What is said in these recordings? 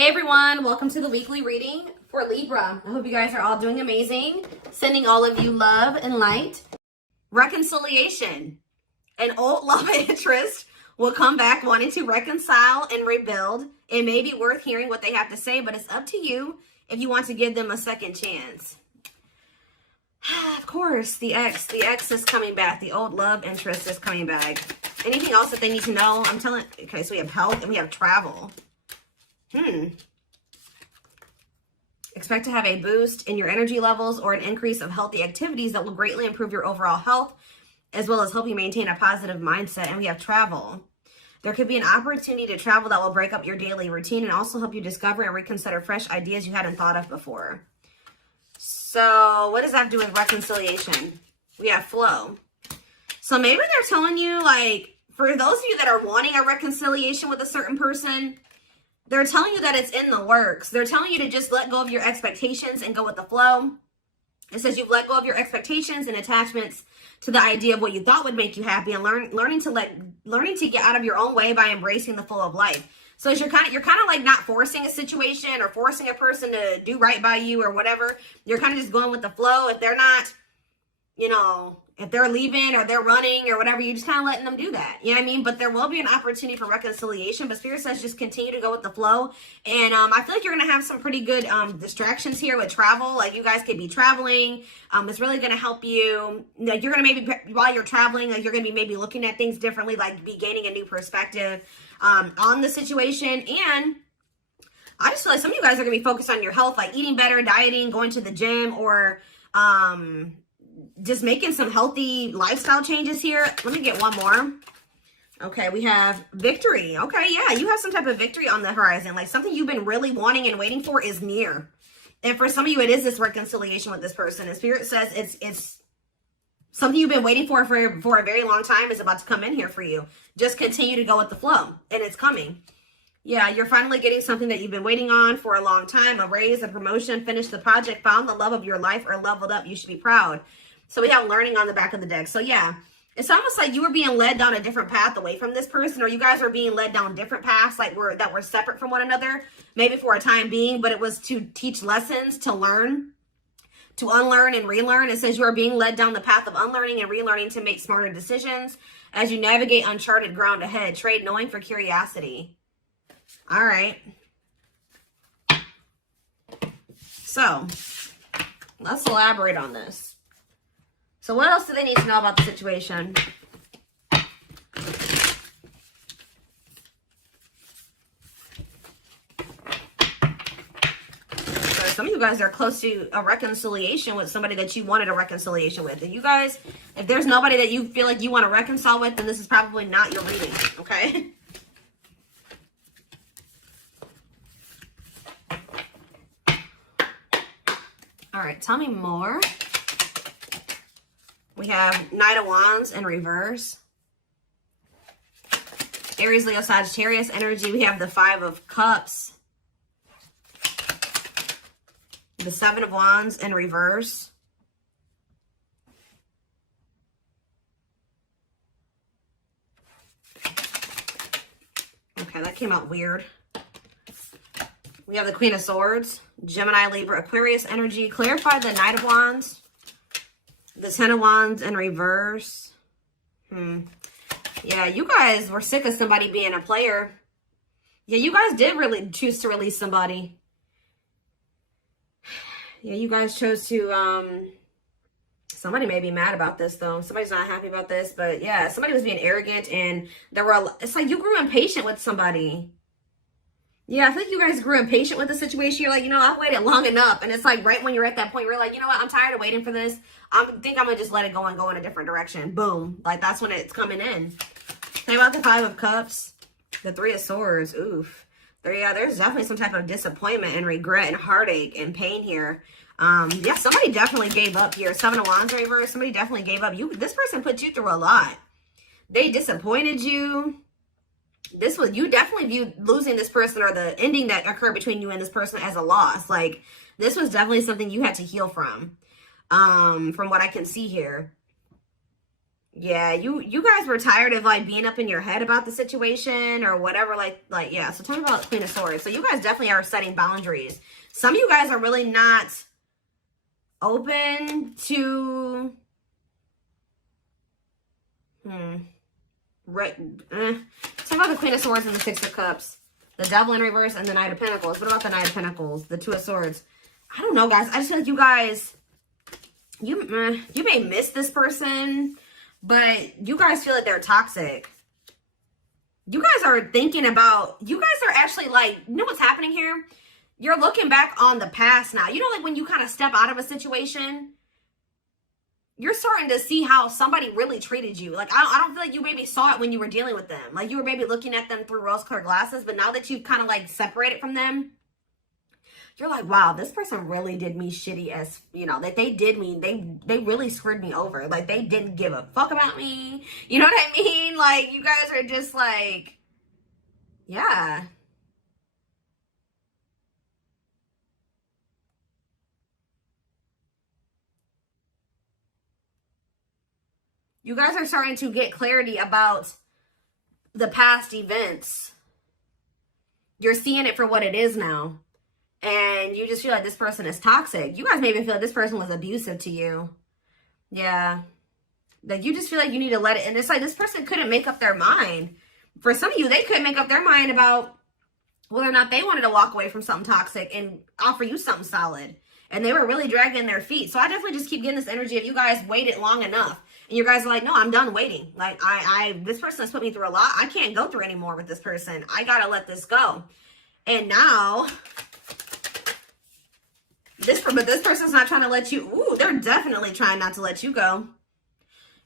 Hey everyone, welcome to the weekly reading for Libra. I hope you guys are all doing amazing. Sending all of you love and light. Reconciliation. An old love interest will come back wanting to reconcile and rebuild. It may be worth hearing what they have to say, but it's up to you if you want to give them a second chance. Of course, the ex is coming back. The old love interest is coming back. Anything else that they need to know? Okay, so we have health and we have travel. Expect to have a boost in your energy levels or an increase of healthy activities that will greatly improve your overall health, as well as help you maintain a positive mindset. And we have travel. There could be an opportunity to travel that will break up your daily routine and also help you discover and reconsider fresh ideas you hadn't thought of before. So what does that have to do with reconciliation? We have flow. So maybe they're telling you, like, for those of you that are wanting a reconciliation with a certain person, they're telling you that it's in the works. They're telling you to just let go of your expectations and go with the flow. It says you've let go of your expectations and attachments to the idea of what you thought would make you happy, and learning to get out of your own way by embracing the flow of life. So you're kind of like not forcing a situation or forcing a person to do right by you or whatever. You're kind of just going with the flow. If they're not, if they're leaving or they're running or whatever, you're just kind of letting them do that. You know what I mean? But there will be an opportunity for reconciliation. But Spirit says just continue to go with the flow. And I feel like you're going to have some pretty good distractions here with travel. Like you guys could be traveling. It's really going to help you. Like you're going to maybe, while you're traveling, like you're going to be maybe looking at things differently, like be gaining a new perspective on the situation. And I just feel like some of you guys are going to be focused on your health, like eating better, dieting, going to the gym, or just making some healthy lifestyle changes here. Let me get one more. Okay, we have victory. Okay, yeah, you have some type of victory on the horizon. Like something you've been really wanting and waiting for is near. And for some of you, it is this reconciliation with this person. And Spirit says it's something you've been waiting for a very long time is about to come in here for you. Just continue to go with the flow, and it's coming. Yeah, you're finally getting something that you've been waiting on for a long time. A raise, a promotion, finished the project, found the love of your life, or leveled up. You should be proud. So we have learning on the back of the deck. So yeah, it's almost like you were being led down a different path away from this person, or you guys are being led down different paths that were separate from one another, maybe for a time being, but it was to teach lessons, to learn, to unlearn and relearn. It says you are being led down the path of unlearning and relearning to make smarter decisions as you navigate uncharted ground ahead. Trade knowing for curiosity. All right. So let's elaborate on this. So what else do they need to know about the situation? So some of you guys are close to a reconciliation with somebody that you wanted a reconciliation with. And you guys, if there's nobody that you feel like you want to reconcile with, then this is probably not your reading, okay? All right, tell me more. We have Knight of Wands in reverse. Aries, Leo, Sagittarius energy. We have the Five of Cups. The Seven of Wands in reverse. Okay, that came out weird. We have the Queen of Swords. Gemini, Libra, Aquarius energy. Clarify the Knight of Wands. The Ten of Wands in reverse. Yeah, you guys were sick of somebody being a player. Yeah, you guys did really choose to release somebody. Yeah, you guys chose to, somebody may be mad about this though. Somebody's not happy about this, but yeah, somebody was being arrogant and it's like you grew impatient with somebody. Yeah, I think you guys grew impatient with the situation. You're like, I've waited long enough. And it's like right when you're at that point, you're like, you know what? I'm tired of waiting for this. I think I'm going to just let it go and go in a different direction. Boom. Like that's when it's coming in. Think about the Five of Cups. The Three of Swords. Oof. There's definitely some type of disappointment and regret and heartache and pain here. Yeah, somebody definitely gave up here. Seven of Wands reverse. Somebody definitely gave up. This person put you through a lot. They disappointed you. You definitely viewed losing this person or the ending that occurred between you and this person as a loss. Like this was definitely something you had to heal from what I can see here. Yeah, you guys were tired of like being up in your head about the situation or whatever. Like yeah. So tell me about Queen of Swords. So you guys definitely are setting boundaries. Some of you guys are really not open to. Right. Talk about the Queen of Swords and the Six of Cups, the Devil in reverse, and the Knight of Pentacles. What about the Knight of Pentacles, the Two of Swords? I don't know, guys. I just feel like you guys, you may miss this person, but you guys feel like they're toxic. You guys are thinking about, you guys are actually like, you know what's happening here? You're looking back on the past now. You know, like when you kind of step out of a situation, you're starting to see how somebody really treated you. Like, I don't feel like you maybe saw it when you were dealing with them. Like, you were maybe looking at them through rose-colored glasses, but now that you've kind of, like, separated from them, you're like, wow, this person really did me shitty as, you know, that they did me. They really screwed me over. Like, they didn't give a fuck about me. You know what I mean? Like, you guys are just like, yeah. You guys are starting to get clarity about the past events. You're seeing it for what it is now. And you just feel like this person is toxic. You guys maybe feel like this person was abusive to you. Yeah. Like you just feel like you need to let it. And it's like this person couldn't make up their mind. For some of you, they couldn't make up their mind about whether or not they wanted to walk away from something toxic and offer you something solid. And they were really dragging their feet. So I definitely just keep getting this energy of you guys waited long enough. And you guys are like, no, I'm done waiting. Like, this person has put me through a lot. I can't go through anymore with this person. I got to let this go. And now, this person's not trying to let you, ooh, they're definitely trying not to let you go.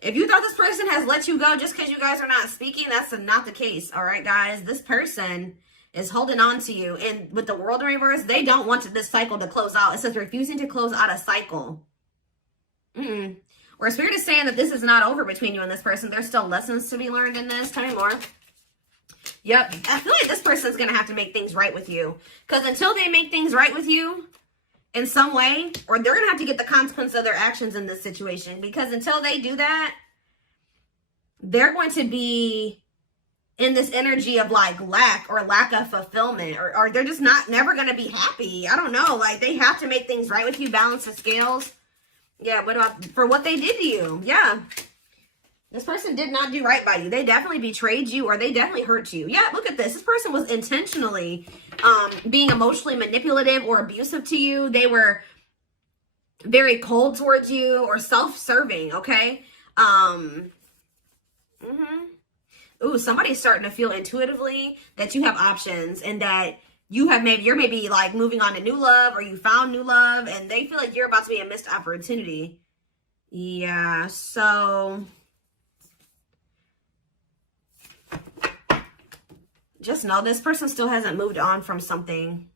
If you thought this person has let you go just because you guys are not speaking, that's not the case. All right, guys, this person is holding on to you. And with the World in reverse, they don't want this cycle to close out. It says refusing to close out a cycle. Or Spirit is saying that this is not over between you and this person. There's still lessons to be learned in this. Tell me more. Yep. I feel like this person's going to have to make things right with you. Because until they make things right with you in some way, or they're going to have to get the consequence of their actions in this situation. Because until they do that, they're going to be in this energy of like lack of fulfillment. Or they're just never going to be happy. I don't know. Like they have to make things right with you. Balance the scales. Yeah, what about for what they did to you? Yeah. This person did not do right by you. They definitely betrayed you or they definitely hurt you. Yeah, look at this. This person was intentionally being emotionally manipulative or abusive to you. They were very cold towards you or self-serving, okay? Ooh, somebody's starting to feel intuitively that you have options and that you're maybe like moving on to new love or you found new love and they feel like you're about to be a missed opportunity. Yeah, so just know this person still hasn't moved on from something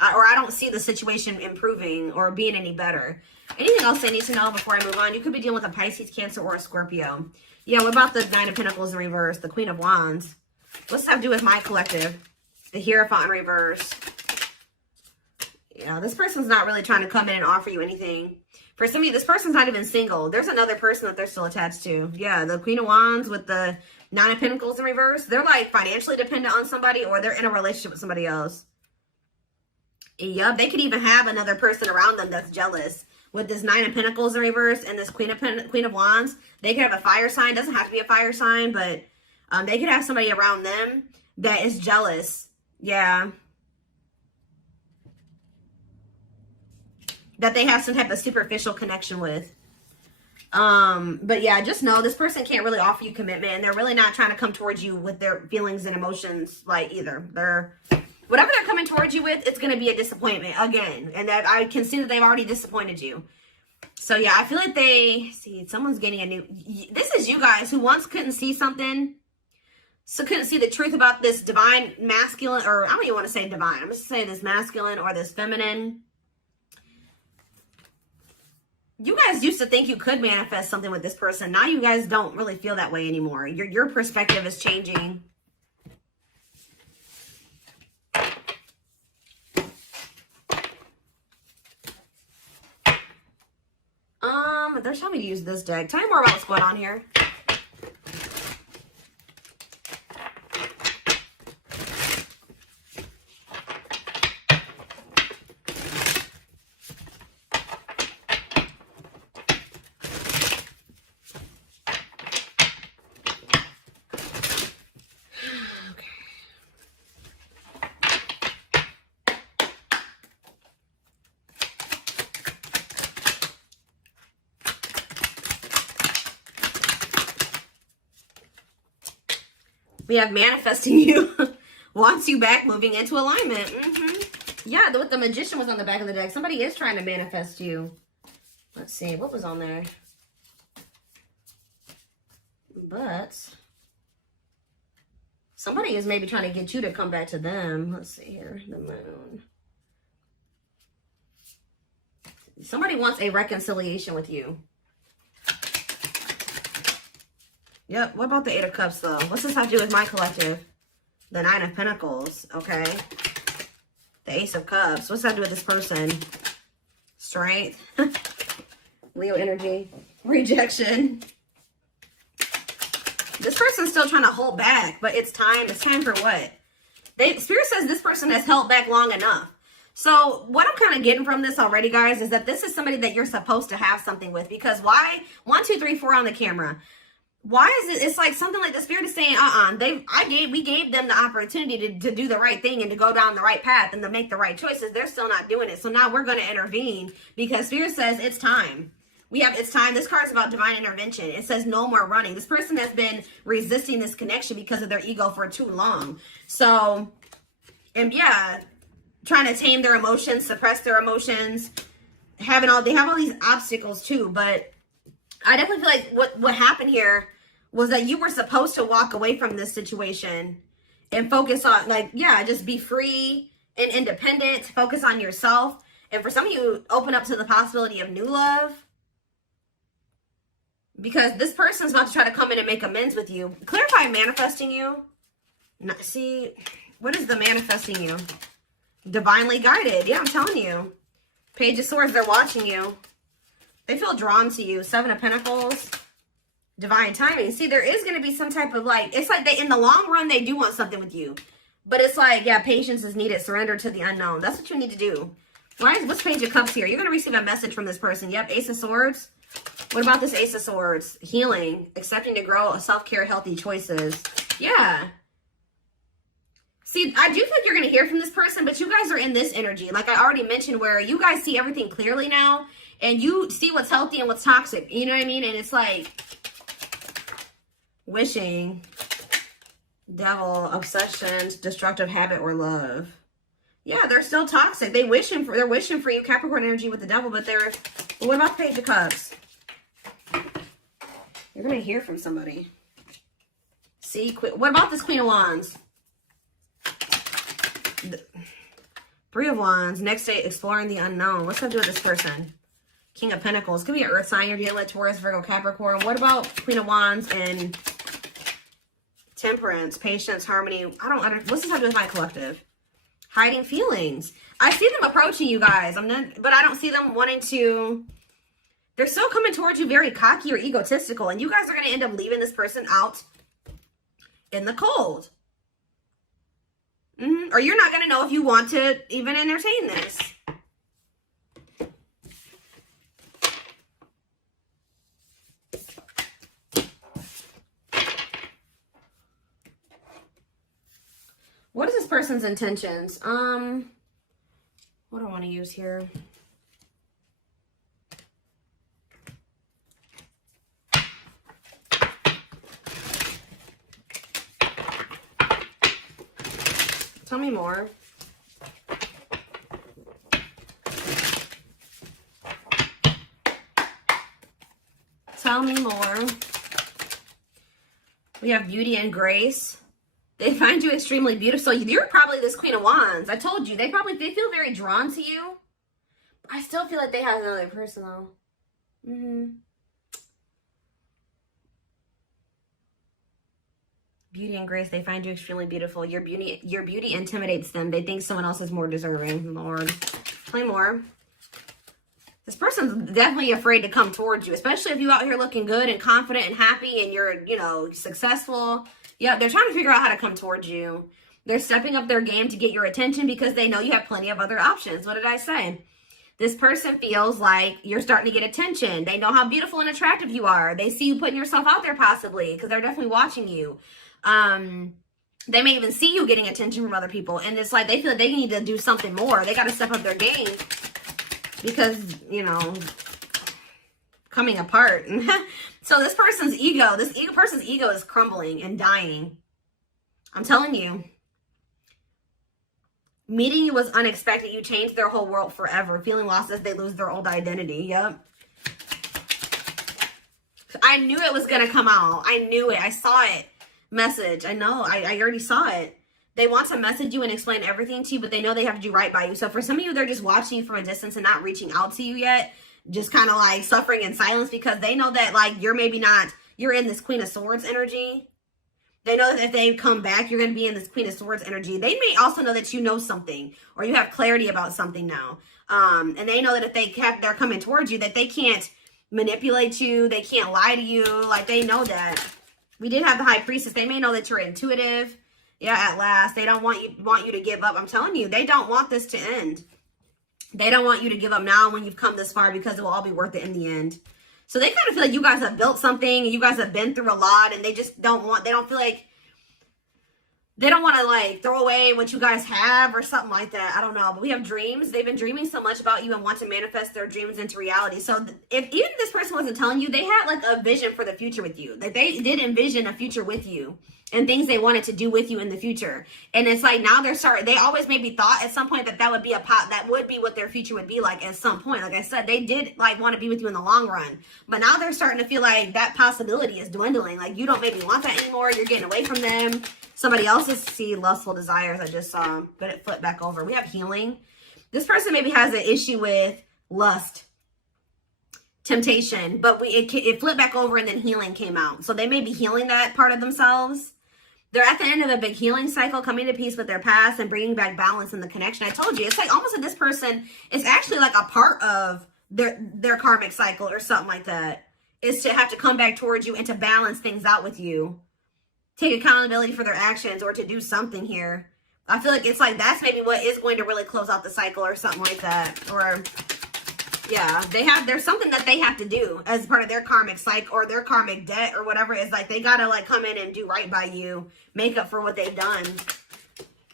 or I don't see the situation improving or being any better. Anything else I need to know before I move on? You could be dealing with a Pisces, Cancer, or a Scorpio. Yeah, what about the Nine of Pentacles in reverse, the Queen of Wands? What's that have to do with my collective? The Hierophant in reverse. Yeah, this person's not really trying to come in and offer you anything. For some of you, this person's not even single. There's another person that they're still attached to. Yeah, the Queen of Wands with the Nine of Pentacles in reverse. They're like financially dependent on somebody or they're in a relationship with somebody else. Yep, they could even have another person around them that's jealous. With this Nine of Pentacles in reverse and this Queen of Wands, they could have a fire sign. Doesn't have to be a fire sign, but they could have somebody around them that is jealous. Yeah. That they have some type of superficial connection with. But yeah, just know this person can't really offer you commitment and they're really not trying to come towards you with their feelings and emotions like either. Whatever they're coming towards you with, it's going to be a disappointment again. And that I can see that they've already disappointed you. So yeah, I feel like someone's getting a new, this is you guys who once couldn't see something. So couldn't see the truth about this divine masculine, or I don't even want to say divine. I'm just saying this masculine or this feminine. You guys used to think you could manifest something with this person. Now you guys don't really feel that way anymore. Your perspective is changing. They're telling me to use this deck. Tell me more about what's going on here. We have manifesting you. Wants you back, moving into alignment. Yeah, the Magician was on the back of the deck. Somebody is trying to manifest you. Let's see, what was on there? But somebody is maybe trying to get you to come back to them. Let's see here, the Moon. Somebody wants a reconciliation with you. Yep, what about the Eight of Cups, though? What's this have to do with my collective? The Nine of Pentacles, okay. The Ace of Cups. What's that do with this person? Strength. Leo energy. Rejection. This person's still trying to hold back, but it's time. It's time for what? Spirit says this person has held back long enough. So what I'm kind of getting from this already, guys, is that this is somebody that you're supposed to have something with. Because why? 1, 2, 3, 4 on the camera. Why is it? It's like something like the Spirit is saying, we gave them the opportunity to do the right thing and to go down the right path and to make the right choices. They're still not doing it. So now we're going to intervene because Spirit says it's time. It's time. This card is about divine intervention. It says no more running. This person has been resisting this connection because of their ego for too long. So, and yeah, trying to tame their emotions, suppress their emotions, they have all these obstacles too. But I definitely feel like what happened here was that you were supposed to walk away from this situation and focus on, just be free and independent, focus on yourself. And for some of you, open up to the possibility of new love. Because this person's about to try to come in and make amends with you. Clarify manifesting you. See, what is the manifesting you? Divinely guided. Yeah, I'm telling you. Page of Swords, they're watching you. They feel drawn to you. Seven of Pentacles. Divine timing. See, there is going to be some type of it's like in the long run, they do want something with you. But it's like, yeah, patience is needed. Surrender to the unknown. That's what you need to do. What's Page of Cups here? You're going to receive a message from this person. Yep, Ace of Swords. What about this Ace of Swords? Healing, accepting to grow, self-care, healthy choices. Yeah. See, I do think you're going to hear from this person, but you guys are in this energy. Like I already mentioned, where you guys see everything clearly now, and you see what's healthy and what's toxic. You know what I mean? And it's like wishing, devil, obsessions, destructive habit, or love. Yeah, they're still toxic. They're wishing for you, Capricorn energy with the devil, but what about the Page of Cups? You're going to hear from somebody. See, what about this Queen of Wands? Three of Wands. Next day, exploring the unknown. What's that do with this person? King of Pentacles. Could be an earth sign you're dealing with, Taurus, Virgo, Capricorn. What about Queen of Wands and Temperance, patience, harmony? What's this have to do with my collective? Hiding feelings. I see them approaching you guys. But I don't see them wanting to. They're still coming towards you very cocky or egotistical. And you guys are going to end up leaving this person out in the cold. Or you're not going to know if you want to even entertain this. What is this person's intentions? What do I want to use here? Tell me more. Tell me more. We have beauty and grace. They find you extremely beautiful. So you're probably this Queen of Wands. I told you. They feel very drawn to you. I still feel like they have another person though. Beauty and grace, they find you extremely beautiful. Your beauty intimidates them. They think someone else is more deserving. Lord. Play more. This person's definitely afraid to come towards you, especially if you out here looking good and confident and happy and you're, successful. Yeah, they're trying to figure out how to come towards you. They're stepping up their game to get your attention because they know you have plenty of other options. What did I say? This person feels like you're starting to get attention. They know how beautiful and attractive you are. They see you putting yourself out there possibly because they're definitely watching you. They may even see you getting attention from other people. And it's like they feel like they need to do something more. They got to step up their game because, coming apart. So this person's ego is crumbling and dying. I'm telling you. Meeting you was unexpected. You changed their whole world forever. Feeling lost as they lose their old identity. Yep. I knew it was going to come out. I knew it. I saw it. Message. I know. I already saw it. They want to message you and explain everything to you, but they know they have to do right by you. So for some of you, they're just watching you from a distance and not reaching out to you yet. Just kind of like suffering in silence because they know that like you're maybe not, you're in this Queen of Swords energy. They know that if they come back, you're going to be in this Queen of Swords energy. They may also know that you know something or you have clarity about something now. And they know that if they're coming towards you, that they can't manipulate you. They can't lie to you. Like, they know that. We did have the High Priestess. They may know that you're intuitive. Yeah, at last. They don't want you to give up. I'm telling you, they don't want this to end. They don't want you to give up now when you've come this far because it will all be worth it in the end. So they kind of feel like you guys have built something, and you guys have been through a lot, and they just don't want to like throw away what you guys have or something like that. I don't know. But we have dreams. They've been dreaming so much about you and want to manifest their dreams into reality. So if even this person wasn't telling you, they had like a vision for the future with you. Like they did envision a future with you and things they wanted to do with you in the future. And it's like now they always maybe thought at some point that would be that would be what their future would be like at some point. Like I said, they did like want to be with you in the long run. But now they're starting to feel like that possibility is dwindling. Like you don't maybe want that anymore. You're getting away from them. Somebody else's lustful desires I just saw, but it flipped back over. We have healing. This person maybe has an issue with lust, temptation, but it flipped back over and then healing came out. So they may be healing that part of themselves. They're at the end of a big healing cycle, coming to peace with their past and bringing back balance in the connection. I told you, it's like almost that this person is actually like a part of their karmic cycle or something like that. Is to have to come back towards you and to balance things out with you. Take accountability for their actions or to do something here. I feel like it's like that's maybe what is going to really close out the cycle or something like that. Or yeah, there's something that they have to do as part of their karmic cycle or their karmic debt or whatever. It's like they gotta like come in and do right by you, make up for what they've done.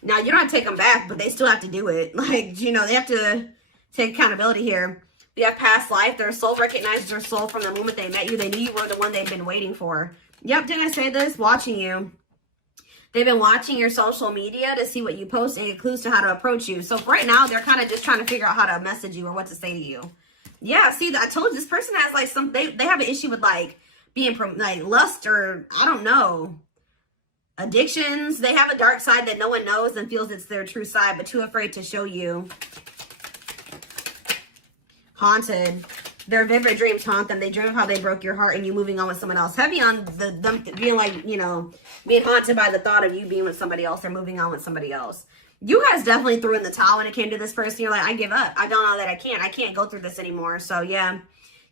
Now you don't have to take them back, but they still have to do it. Like, you know, they have to take accountability here. We have past life. Their soul recognizes their soul from the moment they met you. They knew you were the one they've been waiting for. Yep, didn't I say this? Watching you. They've been watching your social media to see what you post and get clues to how to approach you. So right now, they're kind of just trying to figure out how to message you or what to say to you. Yeah, see, I told you this person has like they have an issue with like being like lust or I don't know, addictions. They have a dark side that no one knows and feels it's their true side, but too afraid to show you. Haunted. Their vivid dreams haunt them. They dream of how they broke your heart and you moving on with someone else. Heavy on them being like, you know, being haunted by the thought of you being with somebody else or moving on with somebody else. You guys definitely threw in the towel when it came to this person. You're like, I give up. I don't know that I can't go through this anymore. So yeah,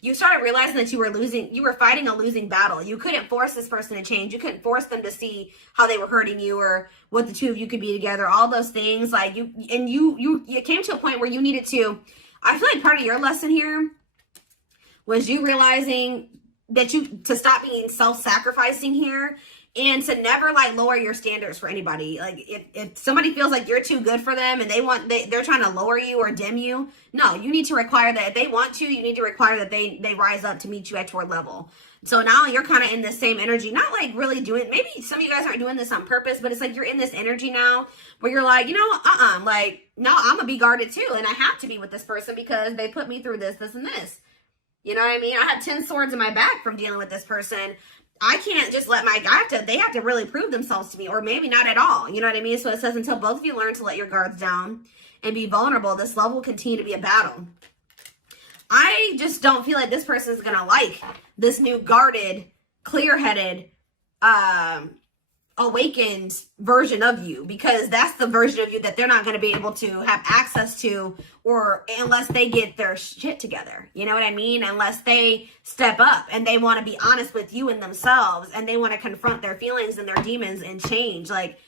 you started realizing that you were fighting a losing battle. You couldn't force this person to change. You couldn't force them to see how they were hurting you or what the two of you could be together. All those things like you came to a point where you needed to, I feel like part of your lesson here was you realizing that to stop being self-sacrificing here and to never like lower your standards for anybody. Like if somebody feels like you're too good for them and they're trying to lower you or dim you, no, you need to require that if they want to, you need to require that they rise up to meet you at your level. So now you're kind of in the same energy, not like really doing, maybe some of you guys aren't doing this on purpose, but it's like you're in this energy now where you're like, you know, like, no, I'm gonna be guarded too. And I have to be with this person because they put me through this, and this. You know what I mean? I have 10 swords in my back from dealing with this person. I can't just let they have to really prove themselves to me, or maybe not at all. You know what I mean? So it says, until both of you learn to let your guards down and be vulnerable, this love will continue to be a battle. I just don't feel like this person is going to like this new guarded, clear-headed, awakened version of you, because that's the version of you that they're not going to be able to have access to, or unless they get their shit together. You know what I mean? Unless they step up and they want to be honest with you and themselves, and they want to confront their feelings and their demons and change, like,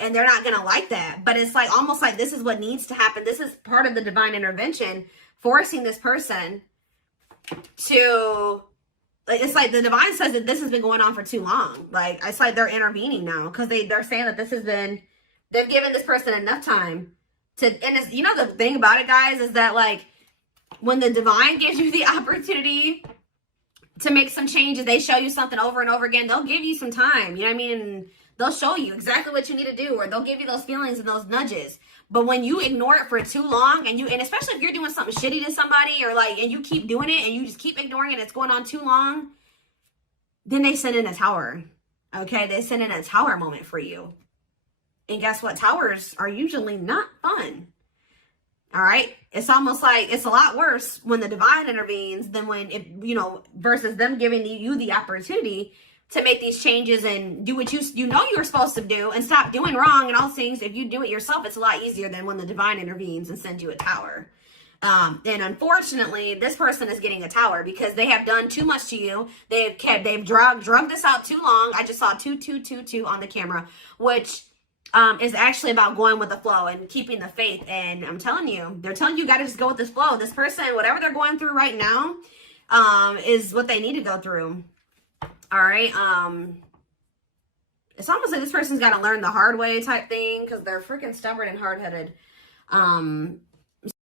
and they're not going to like that. But it's like almost like this is what needs to happen. This is part of the divine intervention, forcing this person to, like, it's like the divine says that this has been going on for too long. Like, it's like they're intervening now because they're saying that this has been, they've given this person enough time to, and it's, you know, the thing about it, guys, is that like when the divine gives you the opportunity to make some changes, they show you something over and over again, they'll give you some time, you know what I mean? And They'll show you exactly what you need to do, or they'll give you those feelings and those nudges. But when you ignore it for too long, and especially if you're doing something shitty to somebody, or like, and you keep doing it and you just keep ignoring it, and it's going on too long, then they send in a tower. Okay, they send in a tower moment for you. And guess what? Towers are usually not fun. All right. It's almost like it's a lot worse when the divine intervenes than when, versus them giving you the opportunity to make these changes and do what you know you're supposed to do and stop doing wrong and all things. If you do it yourself, it's a lot easier than when the divine intervenes and sends you a tower. And unfortunately, this person is getting a tower because they have done too much to you. They've drugged this out too long. I just saw 2222 on the camera, which is actually about going with the flow and keeping the faith. And I'm telling you, they're telling you got to just go with this flow. This person, whatever they're going through right now, is what they need to go through. All right. It's almost like this person's got to learn the hard way type thing because they're freaking stubborn and hard-headed.